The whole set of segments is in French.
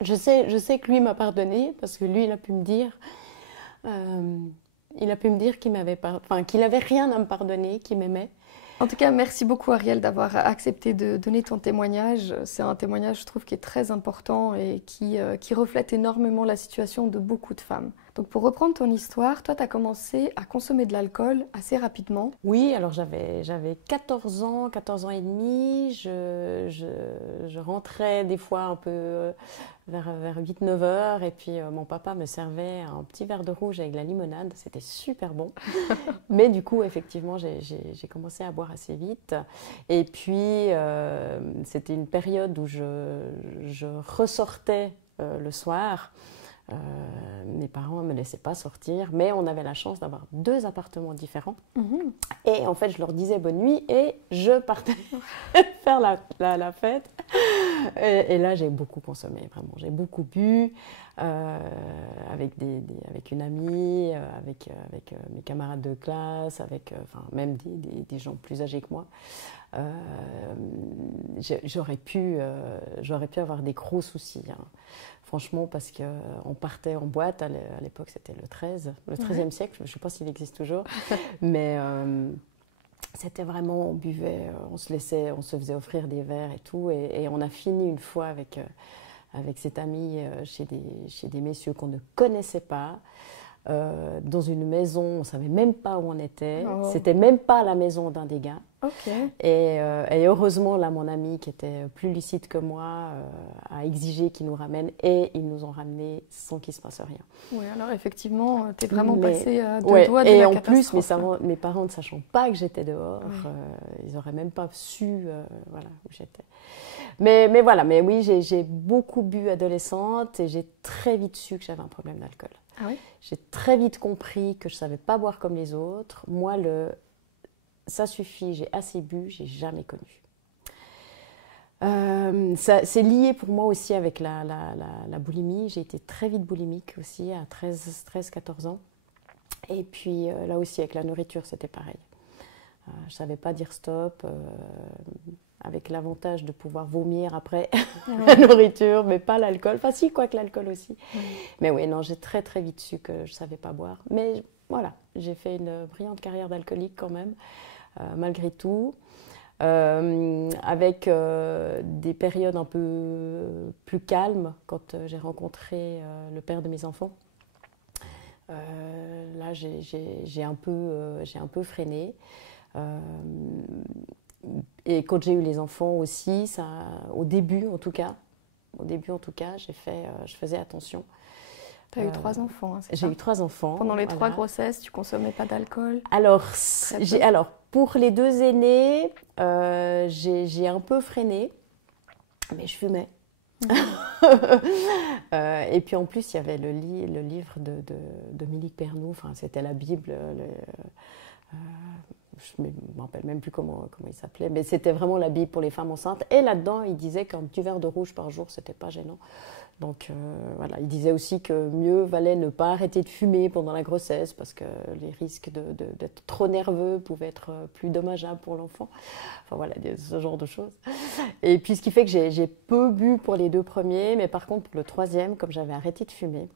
Je sais que lui m'a pardonné parce que lui, euh, il a pu me dire qu'il avait rien à me pardonner, qu'il m'aimait. En tout cas, merci beaucoup Ariel d'avoir accepté de donner ton témoignage. C'est un témoignage, je trouve, qui est très important et qui reflète énormément la situation de beaucoup de femmes. Donc pour reprendre ton histoire, toi, tu as commencé à consommer de l'alcool assez rapidement. Oui, alors j'avais 14 ans et demi. Je rentrais des fois un peu vers 8-9 heures. Et puis mon papa me servait un petit verre de rouge avec de la limonade. C'était super bon. Mais du coup, effectivement, j'ai commencé à boire assez vite. Et puis, c'était une période où je ressortais le soir. Mes parents ne me laissaient pas sortir, mais on avait la chance d'avoir 2 appartements différents. Mhm. Et en fait, je leur disais bonne nuit et je partais faire la fête. Et là, j'ai beaucoup consommé, vraiment. J'ai beaucoup bu avec une amie, avec mes camarades de classe, enfin, même des gens plus âgés que moi. Euh, j'aurais pu avoir des gros soucis, hein. Franchement, parce qu'on partait en boîte, à l'époque c'était le 13, le 13e Ouais. siècle, je ne sais pas s'il existe toujours, mais c'était vraiment, on buvait, on se faisait offrir des verres et tout, et on a fini une fois avec cet ami chez des messieurs qu'on ne connaissait pas, dans une maison, on ne savait même pas où on était, Oh. c'était même pas la maison d'un des gars. Ok. Et heureusement, là, mon ami, qui était plus lucide que moi, a exigé qu'ils nous ramènent et ils nous ont ramenés sans qu'il se passe rien. Oui, alors effectivement, tu es vraiment Mais, passé à deux ouais, doigts de et la en plus, catastrophe. mes parents ne sachant pas que j'étais dehors, Ouais. ils n'auraient même pas su voilà, où j'étais. Mais voilà, mais oui, j'ai beaucoup bu adolescente et j'ai très vite su que j'avais un problème d'alcool. Ah oui? J'ai très vite compris que je ne savais pas boire comme les autres. Moi, ça suffit, j'ai assez bu, j'ai jamais connu. C'est lié pour moi aussi avec la boulimie. J'ai été très vite boulimique aussi à 13-14 ans. Et puis là aussi avec la nourriture, c'était pareil. Je ne savais pas dire stop, avec l'avantage de pouvoir vomir après la Ouais. nourriture, mais pas l'alcool. Enfin si, quoi que l'alcool aussi. Ouais. Mais oui, non, j'ai très très vite su que je ne savais pas boire. Mais voilà, j'ai fait une brillante carrière d'alcoolique quand même, malgré tout. Avec des périodes un peu plus calmes quand j'ai rencontré le père de mes enfants. Là, j'ai un peu freiné. Euh, et quand j'ai eu les enfants aussi, au début en tout cas, je faisais attention. Tu as eu 3 enfants, hein, c'est J'ai ça? eu 3 enfants, Pendant les 3 voilà. grossesses, tu consommais pas d'alcool? Alors, Très peu? pour les 2 aînés, j'ai un peu freiné, mais je fumais. Mhm. Et puis en plus, il y avait le livre de Dominique Pernoud, enfin, c'était la Bible. Je ne me rappelle même plus comment il s'appelait, mais c'était vraiment la Bible pour les femmes enceintes. Et là-dedans, il disait qu'un petit verre de rouge par jour, c'était pas gênant. Donc voilà, il disait aussi que mieux valait ne pas arrêter de fumer pendant la grossesse parce que les risques d'être trop nerveux pouvaient être plus dommageables pour l'enfant. Enfin voilà, ce genre de choses. Et puis ce qui fait que j'ai peu bu pour les 2 premiers, mais par contre pour le 3e, comme j'avais arrêté de fumer,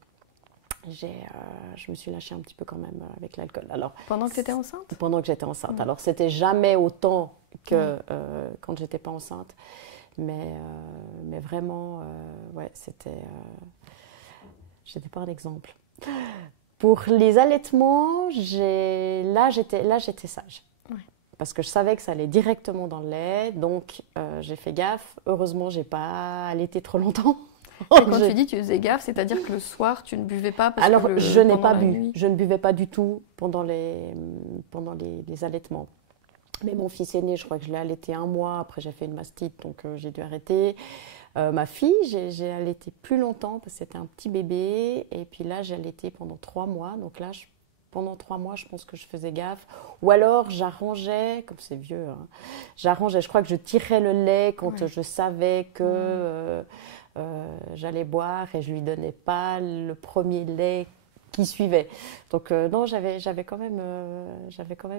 je me suis lâchée un petit peu quand même avec l'alcool. Alors, Pendant que tu étais enceinte? pendant que j'étais enceinte. Ouais. Alors c'était jamais autant que Ouais. quand j'étais pas enceinte. Mais vraiment, ouais, j'étais pas un exemple. Pour les allaitements, là j'étais sage. Ouais. Parce que je savais que ça allait directement dans le lait, donc j'ai fait gaffe. Heureusement, j'ai pas allaité trop longtemps. Et quand tu dis tu faisais gaffe, c'est-à-dire que le soir, tu ne buvais pas parce Alors, que je n'ai pendant pas la bu. nuit? Je ne buvais pas du tout pendant les allaitements. Mais mon fils aîné, je crois que je l'ai allaité 1 mois. Après, j'ai fait une mastite, donc j'ai dû arrêter. Ma fille, j'ai allaité plus longtemps parce que c'était un petit bébé. Et puis là, j'ai allaité pendant 3 mois. Donc là, pendant 3 mois, je pense que je faisais gaffe. Ou alors, j'arrangeais, comme c'est vieux, hein, j'arrangeais. Je crois que je tirais le lait quand Ouais. je savais que j'allais boire et je lui donnais pas le premier lait qui suivait. Donc non, j'avais quand même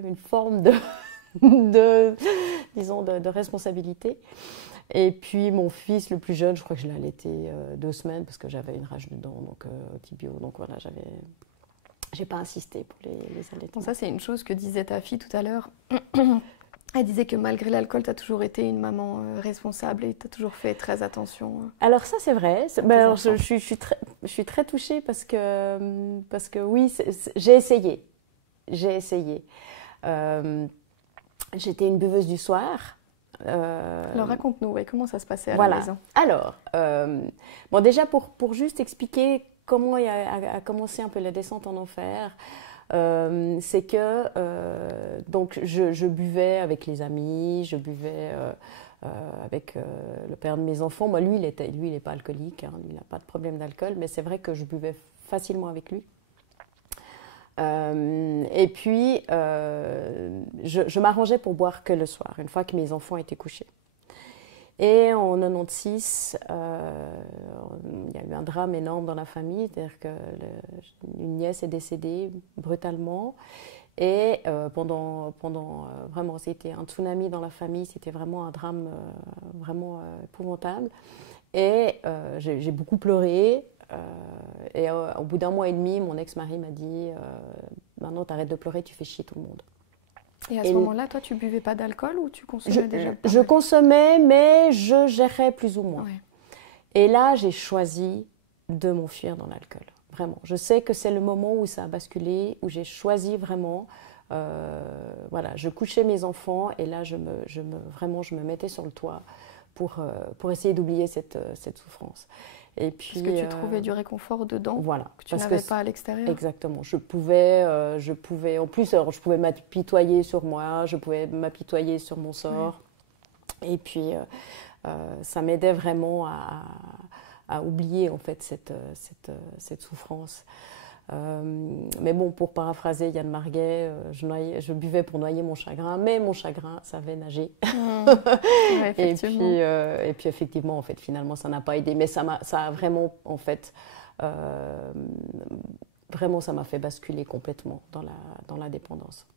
une forme de, disons, de responsabilité. Et puis mon fils le plus jeune, je crois que je l'ai allaité 2 semaines parce que j'avais une rage de dents, donc tibio. Donc voilà, j'ai pas insisté pour les allaitements. Bon, ça, c'est une chose que disait ta fille tout à l'heure. Elle disait que malgré l'alcool, tu as toujours été une maman responsable et tu as toujours fait très attention. Alors ça, c'est vrai. Alors, je suis très touchée parce que oui, j'ai essayé. J'ai essayé. J'étais une buveuse du soir. Alors raconte-nous, ouais, comment ça se passait à voilà. la maison. Alors, bon, déjà pour juste expliquer comment a commencé un peu la descente en enfer, c'est que donc je buvais avec les amis, je buvais avec le père de mes enfants. Moi, lui, il n'est pas alcoolique, hein, il n'a pas de problème d'alcool, mais c'est vrai que je buvais facilement avec lui. Et puis, je m'arrangeais pour boire que le soir, une fois que mes enfants étaient couchés. Et en 96, il y a eu un drame énorme dans la famille, c'est-à-dire qu'une nièce est décédée brutalement. Et vraiment, c'était un tsunami dans la famille, c'était vraiment un drame vraiment épouvantable. Et j'ai beaucoup pleuré. Et au bout d'un mois et demi, mon ex-mari m'a dit maintenant, t'arrêtes de pleurer, tu fais chier tout le monde. Et à ce moment-là, toi, tu buvais pas d'alcool ou tu consommais déjà? Je consommais, mais je gérais plus ou moins. Ouais. Et là, j'ai choisi de m'enfuir dans l'alcool. Vraiment. Je sais que c'est le moment où ça a basculé, où j'ai choisi vraiment. Voilà, je couchais mes enfants et là, je me mettais sur le toit pour essayer d'oublier cette souffrance. Et puis, parce que tu trouvais du réconfort dedans, voilà, que tu n'avais pas à l'extérieur. Exactement. Je pouvais, en plus, alors, je pouvais m'apitoyer sur moi, je pouvais m'apitoyer sur mon sort. Ouais. Et puis, ça m'aidait vraiment à oublier en fait cette souffrance. Mais bon, pour paraphraser Yann Marguet, je buvais pour noyer mon chagrin, mais mon chagrin savait nager. Ouais, et puis effectivement, en fait, finalement, ça n'a pas aidé, mais ça a vraiment, en fait, vraiment, ça m'a fait basculer complètement dans la dépendance.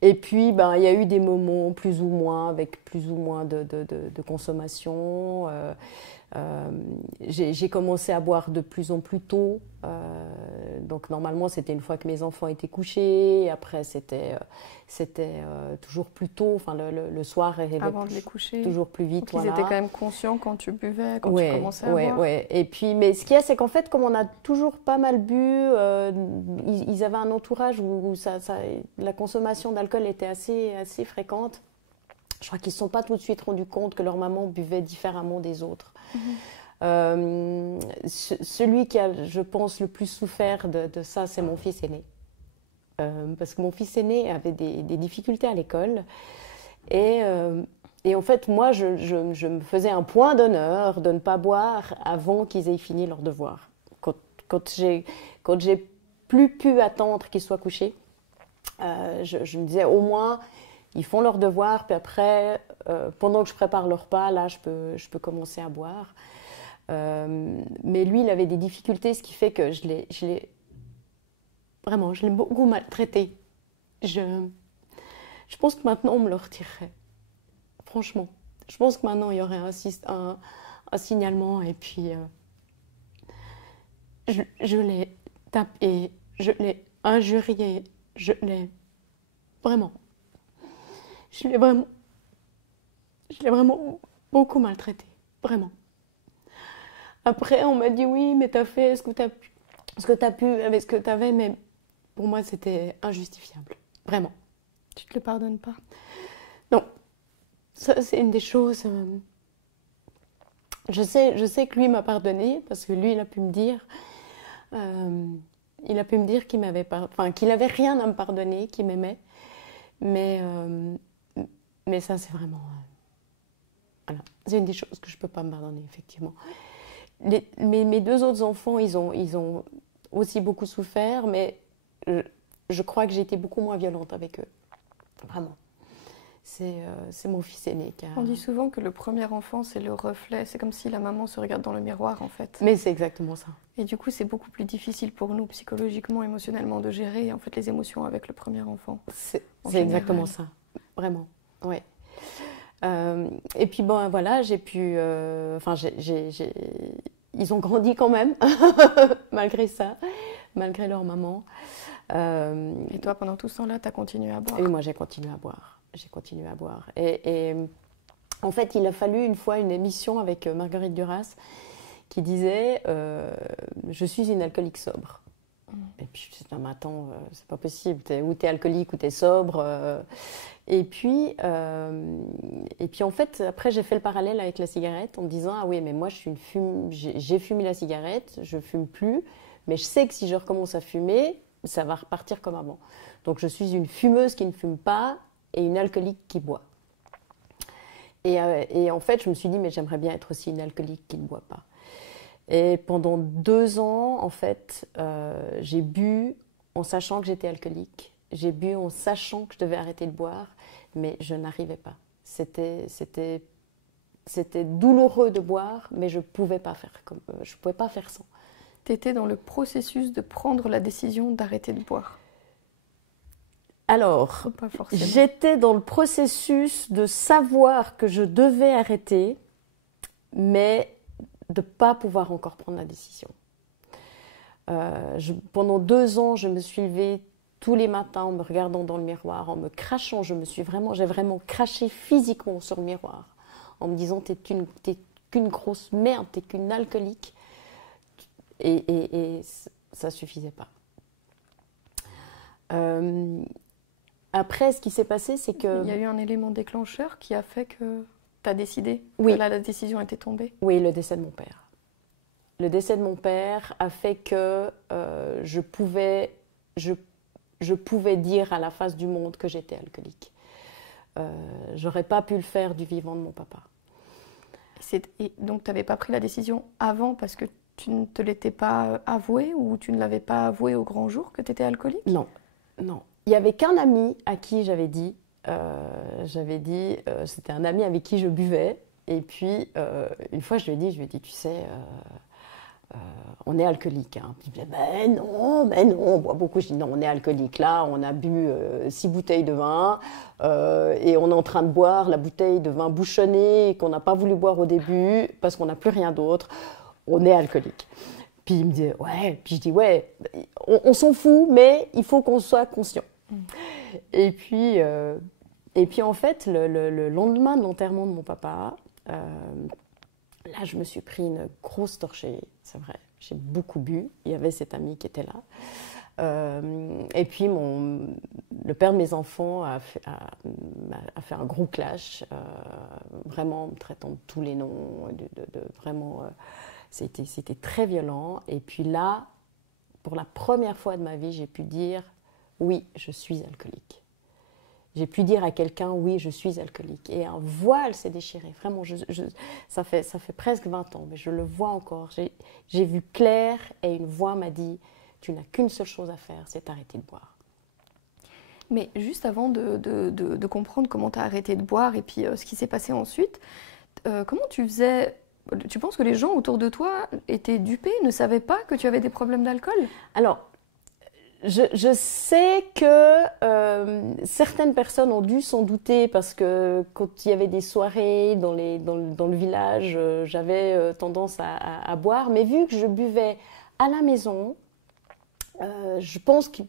Et puis, il y a eu des moments plus ou moins, avec plus ou moins de consommation. J'ai commencé à boire de plus en plus tôt. Donc normalement, c'était une fois que mes enfants étaient couchés. Et après, c'était toujours plus tôt. Enfin, le soir arrivait avant de les coucher. Toujours plus vite. Donc, ils étaient quand même conscients quand tu buvais, quand tu commençais à boire. Ouais. Et puis, mais ce qu'il y a, c'est qu'en fait, comme on a toujours pas mal bu, ils avaient un entourage où la consommation d'alcool était assez fréquente. Je crois qu'ils ne se sont pas tout de suite rendus compte que leur maman buvait différemment des autres. Mmh. Celui qui a, je pense, le plus souffert de ça, c'est mon fils aîné. Parce que mon fils aîné avait des difficultés à l'école. Et en fait, moi, je me faisais un point d'honneur de ne pas boire avant qu'ils aient fini leurs devoirs. Quand j'ai plus pu attendre qu'ils soient couchés, je me disais au moins... Ils font leurs devoirs, puis après, pendant que je prépare le repas, là, je peux commencer à boire. Mais lui, il avait des difficultés, ce qui fait que je l'ai beaucoup maltraité. Je pense que maintenant, on me le retirerait. Franchement. Je pense que maintenant, il y aurait un signalement, et puis je l'ai tapé, je l'ai injurié, je l'ai... Vraiment. Je l'ai vraiment beaucoup maltraité, vraiment. Après, on m'a dit oui, mais t'as fait ce que t'as pu avec ce que t'avais, mais pour moi, c'était injustifiable, vraiment. Tu te le pardonnes pas? Non, ça c'est une des choses. Je sais que lui m'a pardonné parce que lui, il a pu me dire, qu'il m'avait qu'il avait rien à me pardonner, qu'il m'aimait, mais ça, c'est vraiment... voilà. C'est une des choses que je ne peux pas me pardonner, effectivement. Mes deux autres enfants, ils ont aussi beaucoup souffert, mais je crois que j'ai été beaucoup moins violente avec eux. Vraiment. C'est mon fils aîné qui a... On dit souvent que le premier enfant, c'est le reflet. C'est comme si la maman se regarde dans le miroir, en fait. Mais c'est exactement ça. Et du coup, c'est beaucoup plus difficile pour nous, psychologiquement, émotionnellement, de gérer en fait, les émotions avec le premier enfant. C'est exactement ça. Vraiment. Ouais. Et puis bon, voilà, j'ai pu... Enfin, ils ont grandi quand même, malgré ça, malgré leur maman. Et toi, pendant tout ce temps-là, tu as continué à boire? Et moi, j'ai continué à boire. J'ai continué à boire. Et en fait, il a fallu une fois une émission avec Marguerite Duras qui disait je suis une alcoolique sobre. Et puis je me suis dit, non, mais attends, c'est pas possible. Ou t'es alcoolique ou t'es sobre. Et puis en fait, après, j'ai fait le parallèle avec la cigarette en me disant, ah oui, mais moi, j'ai fumé la cigarette, je fume plus, mais je sais que si je recommence à fumer, ça va repartir comme avant. Donc, je suis une fumeuse qui ne fume pas et une alcoolique qui boit. Et en fait, je me suis dit, mais j'aimerais bien être aussi une alcoolique qui ne boit pas. Et pendant 2 ans, en fait, j'ai bu en sachant que j'étais alcoolique. J'ai bu en sachant que je devais arrêter de boire, mais je n'arrivais pas. C'était douloureux de boire, mais je ne pouvais pas faire sans. Tu étais dans le processus de prendre la décision d'arrêter de boire? Alors, j'étais dans le processus de savoir que je devais arrêter, mais de ne pas pouvoir encore prendre la décision. Pendant 2 ans, je me suis levée tous les matins en me regardant dans le miroir, en me crachant. J'ai vraiment craché physiquement sur le miroir, en me disant t'es qu'une grosse merde, t'es qu'une alcoolique. Et ça ne suffisait pas. Après, ce qui s'est passé, c'est que... Il y a eu un élément déclencheur qui a fait que tu as décidé, oui. Que là, la décision était tombée? Oui, le décès de mon père. Le décès de mon père a fait que je pouvais dire à la face du monde que j'étais alcoolique. J'aurais pas pu le faire du vivant de mon papa. Et donc, tu n'avais pas pris la décision avant parce que tu ne te l'étais pas avoué ou tu ne l'avais pas avoué au grand jour que tu étais alcoolique? Non, non. Il n'y avait qu'un ami à qui j'avais dit, c'était un ami avec qui je buvais. Et puis, une fois, je lui ai dit, tu sais, on est alcoolique. Hein. Puis il me dit, mais non, on boit beaucoup. Je dis, non, on est alcoolique. Là, on a bu 6 bouteilles de vin et on est en train de boire la bouteille de vin bouchonnée qu'on n'a pas voulu boire au début parce qu'on n'a plus rien d'autre. On est alcoolique. Puis il me dit, ouais. Puis je dis, ouais, on s'en fout, mais il faut qu'on soit conscient. Et puis en fait, le lendemain de l'enterrement de mon papa, là, je me suis pris une grosse torchée, c'est vrai. J'ai beaucoup bu. Il y avait cet ami qui était là. Et puis, le père de mes enfants a fait un gros clash, vraiment me traitant de tous les noms, vraiment... C'était très violent. Et puis là, pour la première fois de ma vie, j'ai pu dire « oui, je suis alcoolique ». J'ai pu dire à quelqu'un « oui, je suis alcoolique ». Et un voile s'est déchiré. Vraiment, ça fait presque 20 ans, mais je le vois encore. J'ai vu clair et une voix m'a dit « tu n'as qu'une seule chose à faire, c'est arrêter de boire ». Mais juste avant de comprendre comment tu as arrêté de boire et puis ce qui s'est passé ensuite, comment tu faisais? Tu penses que les gens autour de toi étaient dupés, ne savaient pas que tu avais des problèmes d'alcool? Alors, je sais que certaines personnes ont dû s'en douter parce que quand il y avait des soirées dans le village, j'avais tendance à boire. Mais vu que je buvais à la maison, je pense que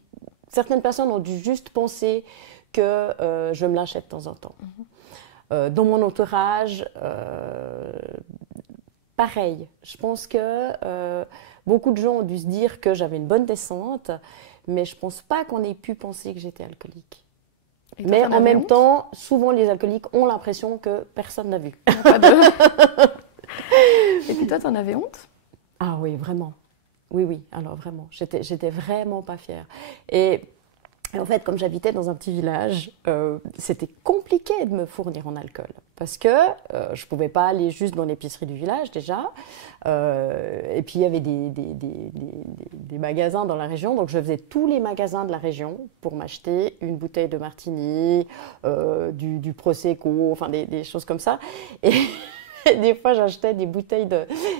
certaines personnes ont dû juste penser que je me lâchais de temps en temps. Dans mon entourage, pareil. Je pense que beaucoup de gens ont dû se dire que j'avais une bonne descente, mais je ne pense pas qu'on ait pu penser que j'étais alcoolique. Mais en même temps, souvent les alcooliques ont l'impression que personne n'a vu. Et puis toi, tu en avais honte? Ah oui, vraiment. Oui, alors vraiment. J'étais vraiment pas fière. Et en fait, comme j'habitais dans un petit village, c'était compliqué de me fournir en alcool. Parce que je ne pouvais pas aller juste dans l'épicerie du village déjà. Et puis, il y avait des magasins dans la région. Donc, je faisais tous les magasins de la région pour m'acheter une bouteille de martini, du Prosecco, enfin des choses comme ça. Et des fois, j'achetais des bouteilles,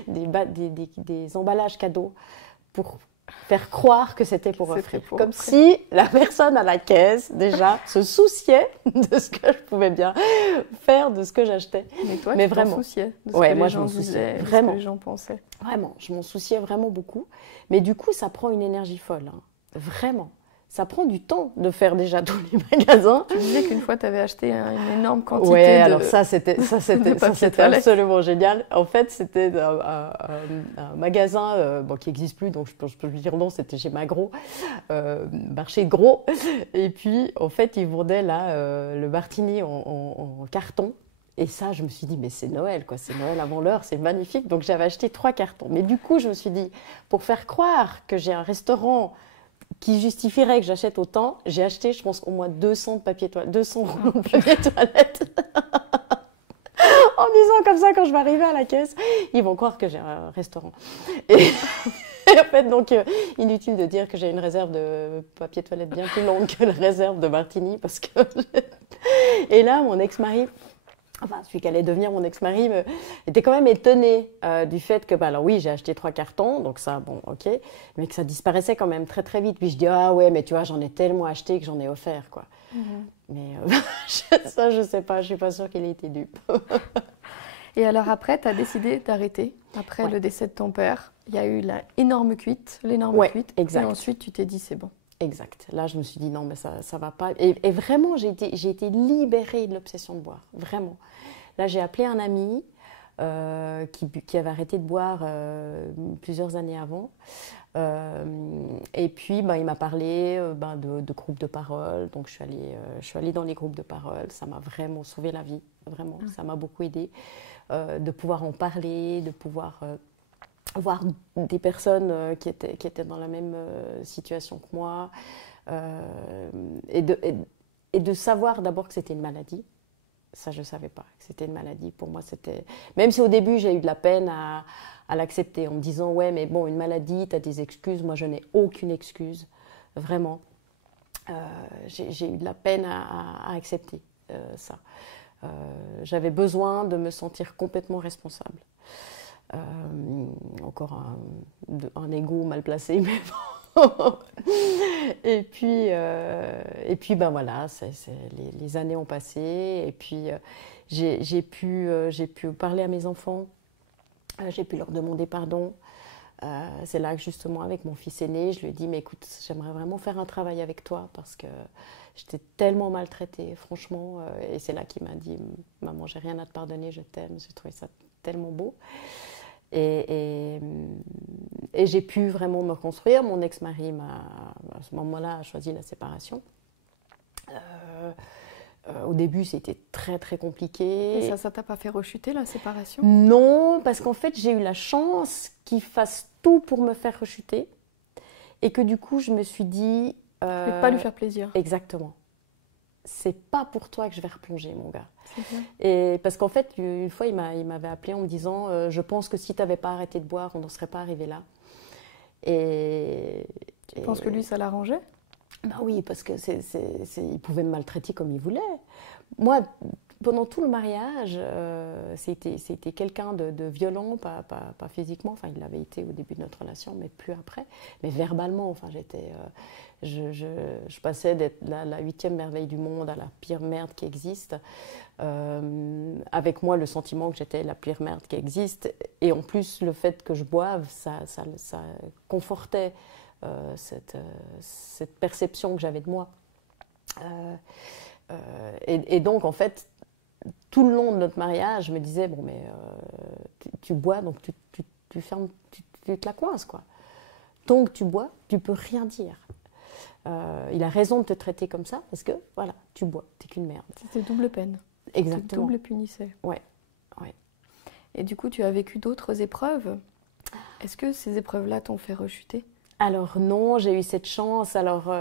des emballages cadeaux pour faire croire que c'était pour C'était offrir. pour Comme offrir. si la personne à la caisse, déjà, se souciait de ce que je pouvais bien faire, de ce que j'achetais. Mais toi, Mais tu t'en vraiment. souciais de ce Ouais, que moi, les je gens m'en souciais, disaient, de ce vraiment. que les gens pensaient. Vraiment, je m'en souciais vraiment beaucoup. Mais du coup, ça prend une énergie folle, hein. Vraiment. Ça prend du temps de faire déjà tous les magasins. Tu disais qu'une fois, tu avais acheté une énorme quantité Ouais, de, alors ça, c'était de papier toilette. absolument génial. En fait, c'était un magasin bon, qui n'existe plus, donc je peux lui dire non, c'était chez Magro, marché gros. Et puis, en fait, ils vendaient là le martini en carton. Et ça, je me suis dit, mais c'est Noël, quoi. C'est Noël avant l'heure, c'est magnifique. Donc, j'avais acheté 3 cartons. Mais du coup, je me suis dit, pour faire croire que j'ai un restaurant qui justifierait que j'achète autant, j'ai acheté, je pense, au moins 200 de papier toilette, 200 rouleaux de papier toilette. En disant comme ça, quand je vais arriver à la caisse, ils vont croire que j'ai un restaurant. Et, et en fait, donc, inutile de dire que j'ai une réserve de papier toilette bien plus longue que la réserve de martini, parce que... Et là, mon ex-mari... Enfin, celui qui allait devenir mon ex-mari était quand même étonné du fait que, bah, alors oui, j'ai acheté 3 cartons, donc ça, bon, ok, mais que ça disparaissait quand même très très vite. Puis je dis, ah ouais, mais tu vois, j'en ai tellement acheté que j'en ai offert, quoi. Mais ça, je sais pas, je suis pas sûre qu'il ait été dupe. Et alors après, tu as décidé d'arrêter. Après le décès de ton père, il y a eu l'énorme cuite. Exact. Et ensuite, tu t'es dit, c'est bon. Exact. Là, je me suis dit, non, mais ça va pas. Et vraiment, j'ai été libérée de l'obsession de boire, vraiment. Là, j'ai appelé un ami qui avait arrêté de boire plusieurs années avant. Et puis, il m'a parlé de groupes de parole. Donc, je suis allée dans les groupes de parole. Ça m'a vraiment sauvé la vie. Vraiment, ça m'a beaucoup aidée. De pouvoir en parler, de pouvoir voir des personnes qui étaient dans la même situation que moi. Et de savoir d'abord que c'était une maladie. Ça, je ne savais pas que c'était une maladie. Pour moi, c'était... Même si au début, j'ai eu de la peine à l'accepter en me disant « Ouais, mais bon, une maladie, tu as des excuses. » Moi, je n'ai aucune excuse, vraiment. J'ai eu de la peine à accepter ça. J'avais besoin de me sentir complètement responsable. Encore un ego mal placé, mais bon. Et puis voilà, les années ont passé, et puis j'ai pu parler à mes enfants, j'ai pu leur demander pardon. C'est là que justement avec mon fils aîné, je lui ai dit mais écoute, j'aimerais vraiment faire un travail avec toi parce que j'étais tellement maltraitée, franchement. Et c'est là qu'il m'a dit maman, j'ai rien à te pardonner, je t'aime. J'ai trouvé ça tellement beau. Et j'ai pu vraiment me reconstruire. Mon ex-mari, à ce moment-là, a choisi la séparation. Au début, c'était très, très compliqué. Et ça t'a pas fait rechuter, la séparation? Non, parce qu'en fait, j'ai eu la chance qu'il fasse tout pour me faire rechuter. Et que du coup, je me suis dit... ne pas lui faire plaisir. Exactement. C'est pas pour toi que je vais replonger, mon gars. C'est bien. Et parce qu'en fait, une fois, il m'avait appelé en me disant je pense que si tu n'avais pas arrêté de boire, on n'en serait pas arrivé là. Tu penses que lui, ça l'arrangeait? Ben oui, parce que il pouvait me maltraiter comme il voulait. Moi, pendant tout le mariage, c'était quelqu'un de violent, pas physiquement. Enfin, il l'avait été au début de notre relation, mais plus après. Mais verbalement, enfin, je passais d'être la 8e merveille du monde à la pire merde qui existe. Avec moi, le sentiment que j'étais la pire merde qui existe. Et en plus, le fait que je boive, ça confortait cette perception que j'avais de moi. Et donc, en fait, tout le long de notre mariage, je me disais, bon, mais tu bois, donc tu fermes, tu te la coinces, quoi. Donc, tu bois, tu peux rien dire. Il a raison de te traiter comme ça, parce que, voilà, tu bois, t'es qu'une merde. C'était double peine. Exactement. Double punissait. Ouais. Et du coup, tu as vécu d'autres épreuves. Est-ce que ces épreuves-là t'ont fait rechuter? Alors non, j'ai eu cette chance. Alors,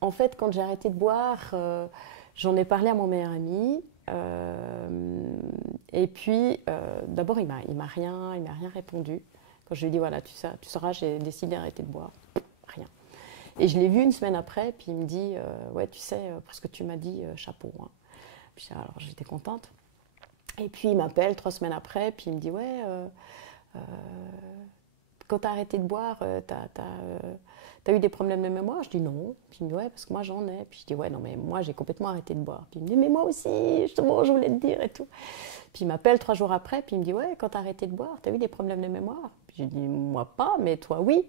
en fait, quand j'ai arrêté de boire, j'en ai parlé à mon meilleur ami. Et puis, d'abord, il m'a rien répondu. Quand je lui ai dit, voilà, tu sauras, j'ai décidé d'arrêter de boire. Rien. Et je l'ai vu une semaine après, puis il me dit, ouais, tu sais, pour ce que tu m'as dit, chapeau. Hein. Puis alors, j'étais contente. Et puis, il m'appelle 3 semaines après, puis il me dit, ouais, quand tu as arrêté de boire, t'as eu des problèmes de mémoire? Je dis non. Puis il me dit ouais, parce que moi j'en ai. Puis je dis ouais, non, mais moi j'ai complètement arrêté de boire. Puis il me dit mais moi aussi, justement, je voulais te dire et tout. Puis il m'appelle 3 jours après, puis il me dit ouais, quand tu as arrêté de boire, tu as eu des problèmes de mémoire? Puis je dis moi pas, mais toi oui.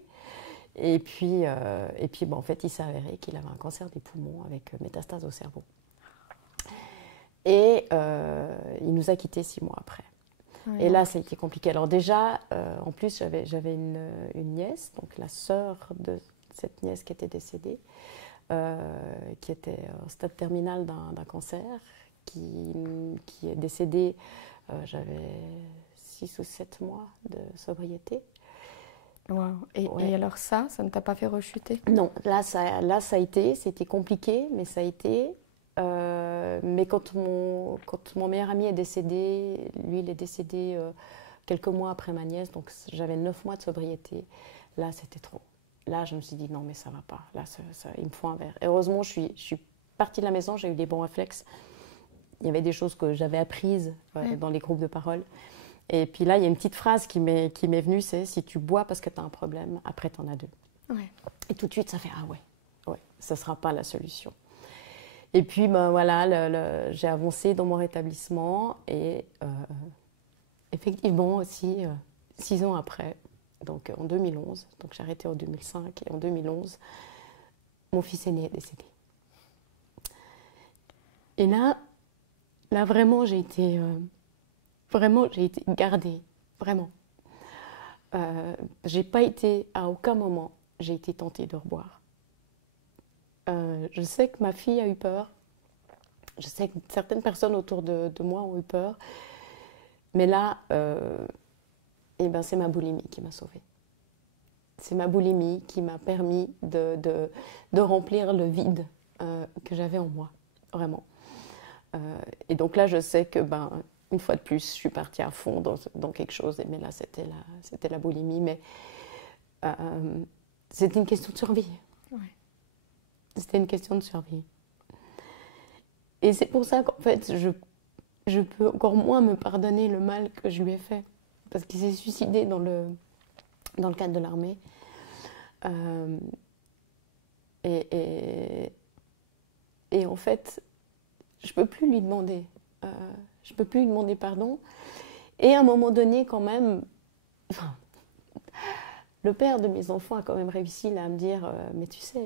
Et puis en fait, il s'est avéré qu'il avait un cancer des poumons avec métastase au cerveau. Et il nous a quittés 6 mois après. Oui. Et là, ça a été compliqué. Alors déjà, en plus, j'avais une nièce, donc la sœur de cette nièce qui était décédée, qui était au stade terminal d'un cancer, qui est décédée, j'avais 6 ou 7 mois de sobriété. Wow. Et alors ça ne t'a pas fait rechuter? Non, là ça a été, c'était compliqué, mais ça a été. Mais quand mon meilleur ami est décédé, lui il est décédé quelques mois après ma nièce, donc j'avais 9 mois de sobriété. Là c'était trop. Là je me suis dit non mais ça va pas, là il me faut un verre. Et heureusement je suis partie de la maison, j'ai eu des bons réflexes. Il y avait des choses que j'avais apprises dans les groupes de parole. Et puis là il y a une petite phrase qui m'est venue, c'est si tu bois parce que tu as un problème, après tu en as 2. Ouais. Et tout de suite ça fait ah ouais, ça ne sera pas la solution. Et puis, ben voilà, j'ai avancé dans mon rétablissement et effectivement aussi, 6 ans après, donc en 2011, donc j'ai arrêté en 2005 et en 2011, mon fils aîné est décédé. Et là vraiment, j'ai été gardée, vraiment. J'ai pas été, à aucun moment, j'ai été tentée de reboire. Je sais que ma fille a eu peur. Je sais que certaines personnes autour de moi ont eu peur. Mais là, c'est ma boulimie qui m'a sauvée. C'est ma boulimie qui m'a permis de remplir le vide que j'avais en moi, vraiment. Et donc là, je sais que, une fois de plus, je suis partie à fond dans quelque chose. Mais là, c'était la boulimie. Mais c'était une question de survie. Ouais. C'était une question de survie. Et c'est pour ça qu'en fait, je peux encore moins me pardonner le mal que je lui ai fait. Parce qu'il s'est suicidé dans le cadre de l'armée. Et en fait, je ne peux plus lui demander. Je ne peux plus lui demander pardon. Et à un moment donné, quand même, le père de mes enfants a quand même réussi là, à me dire mais tu sais,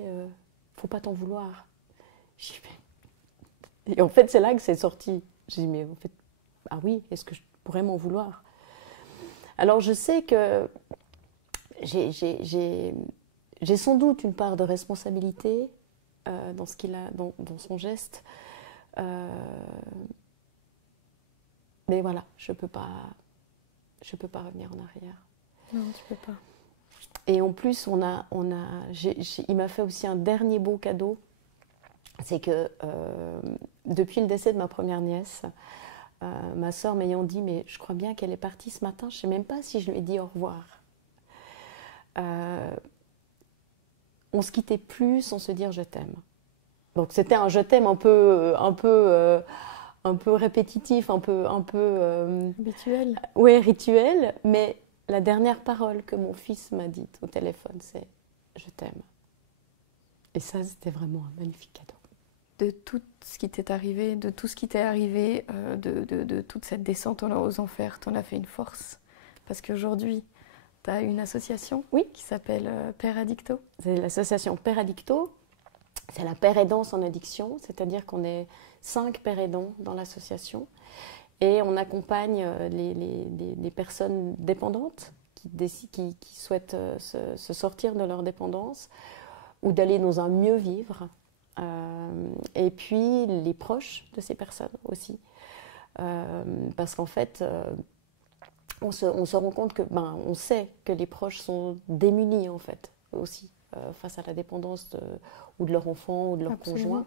faut pas t'en vouloir. Je dis, et en fait, c'est là que c'est sorti. J'ai dit, mais en fait, ah oui, est-ce que je pourrais m'en vouloir? Alors, je sais que j'ai sans doute une part de responsabilité dans ce qu'il a, dans son geste. Mais voilà, je peux pas revenir en arrière. Non, tu peux pas. Et en plus, il m'a fait aussi un dernier beau cadeau. C'est que depuis le décès de ma première nièce, ma sœur m'ayant dit, mais je crois bien qu'elle est partie ce matin, je ne sais même pas si je lui ai dit au revoir. On ne se quittait plus sans se dire je t'aime. Donc c'était un je t'aime un peu répétitif, un peu rituel. Oui, rituel, mais la dernière parole que mon fils m'a dite au téléphone, c'est je t'aime. Et ça, c'était vraiment un magnifique cadeau. De tout ce qui t'est arrivé, de toute cette descente aux enfers, t'en as fait une force. Parce qu'aujourd'hui, tu as une association qui s'appelle Père Addicto. C'est l'association Père Addicto. C'est la Père Aidance en addiction, c'est-à-dire qu'on est 5 pères aidants dans l'association. Et on accompagne les personnes dépendantes qui souhaitent se sortir de leur dépendance ou d'aller dans un mieux vivre. Et puis les proches de ces personnes aussi. Parce qu'en fait, on se rend compte que, on sait que les proches sont démunis en fait aussi face à la dépendance ou de leur enfant ou de leur conjoint.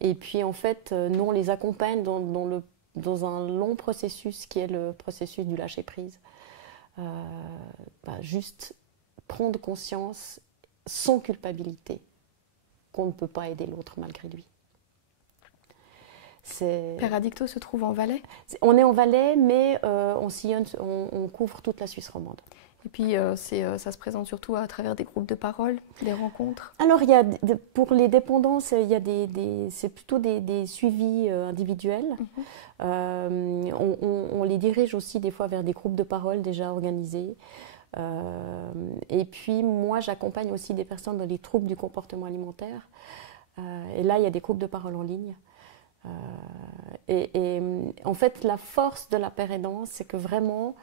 Et puis en fait, nous on les accompagne dans un long processus qui est le processus du lâcher-prise. Juste prendre conscience sans culpabilité qu'on ne peut pas aider l'autre malgré lui. Père Addicto se trouve en Valais ? On est en Valais, mais on sillonne, on couvre toute la Suisse romande. Et puis, ça se présente surtout à travers des groupes de parole, des rencontres. Alors, pour les dépendances, c'est plutôt des suivis individuels. On les dirige aussi des fois vers des groupes de parole déjà organisés. Et puis, moi, j'accompagne aussi des personnes dans les troubles du comportement alimentaire. Et là, il y a des groupes de parole en ligne. Et en fait, la force de la paire aidance, c'est que vraiment,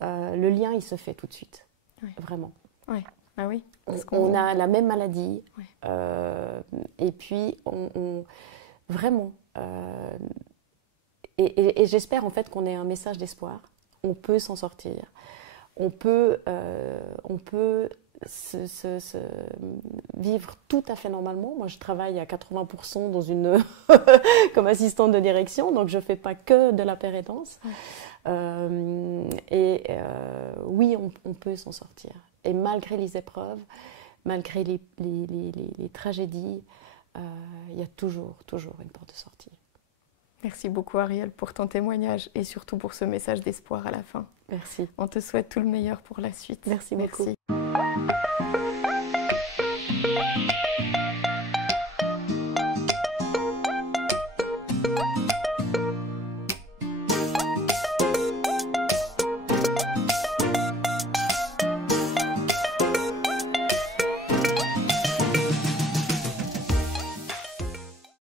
le lien, il se fait tout de suite. Oui. Vraiment. Oui. Ah oui. On a la même maladie. Oui. Et puis, vraiment. Et j'espère en fait qu'on ait un message d'espoir. On peut s'en sortir. On peut vivre tout à fait normalement. Moi, je travaille à 80% comme assistante de direction, donc je ne fais pas que de la paire aidance. Oui, on peut s'en sortir. Et malgré les épreuves, malgré les tragédies, il y a toujours une porte de sortie. Merci beaucoup Ariel pour ton témoignage et surtout pour ce message d'espoir à la fin. Merci. On te souhaite tout le meilleur pour la suite. Merci beaucoup. Merci.